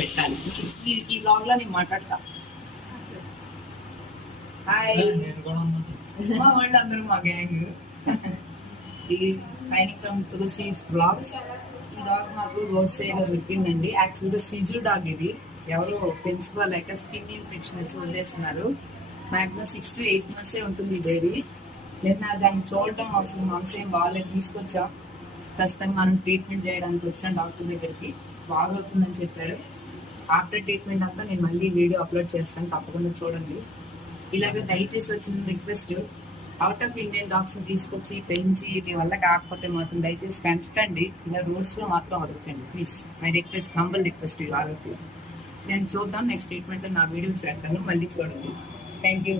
పెట్టాలి. ఈ బ్లాగ్ లో నేను మాట్లాడతా. హాయ్ మా వాళ్ళు అందరూ మా గ్యాంగ్. ఈ సైనిక్ ఫ్రమ్ తులసీస్ బ్లాగ్స్. ఈ డాగ్ మాకు రోడ్ సైడ్ లో దొరికిందండి. యాక్చువల్గా సిజు డాగ్ ఇది. ఎవరు పెంచుకోలేక స్కిన్ ఇన్ఫెక్షన్ వచ్చి వదిలేస్తున్నారు. మాక్సిమం 6 to 8 months ఉంటుంది ఈ బేబీ. నిన్న దాన్ని చూడటం అసలు మనసు ఏం బాగాలేదు, తీసుకొచ్చాం. ప్రస్తుతం మనం ట్రీట్మెంట్ చేయడానికి వచ్చాం డాక్టర్ దగ్గరికి. బాగవుతుందని చెప్పారు. ఆఫ్టర్ ట్రీట్మెంట్ అంతా నేను మళ్ళీ వీడియో అప్లోడ్ చేస్తాను, తప్పకుండా చూడండి. ఇలాగ దయచేసి వచ్చిన request, out of Indian dogs తీసుకొచ్చి పెంచి మీ వల్ల కాకపోతే మాత్రం దయచేసి పెంచకండి. ఇలా రోడ్స్ లో మాత్రం వదలకండి please. My request, humble request all of you. నేను చూద్దాం నెక్స్ట్ ట్రీట్మెంట్ నా వీడియో చేస్తాను, మళ్ళీ చూడండి. Thank you.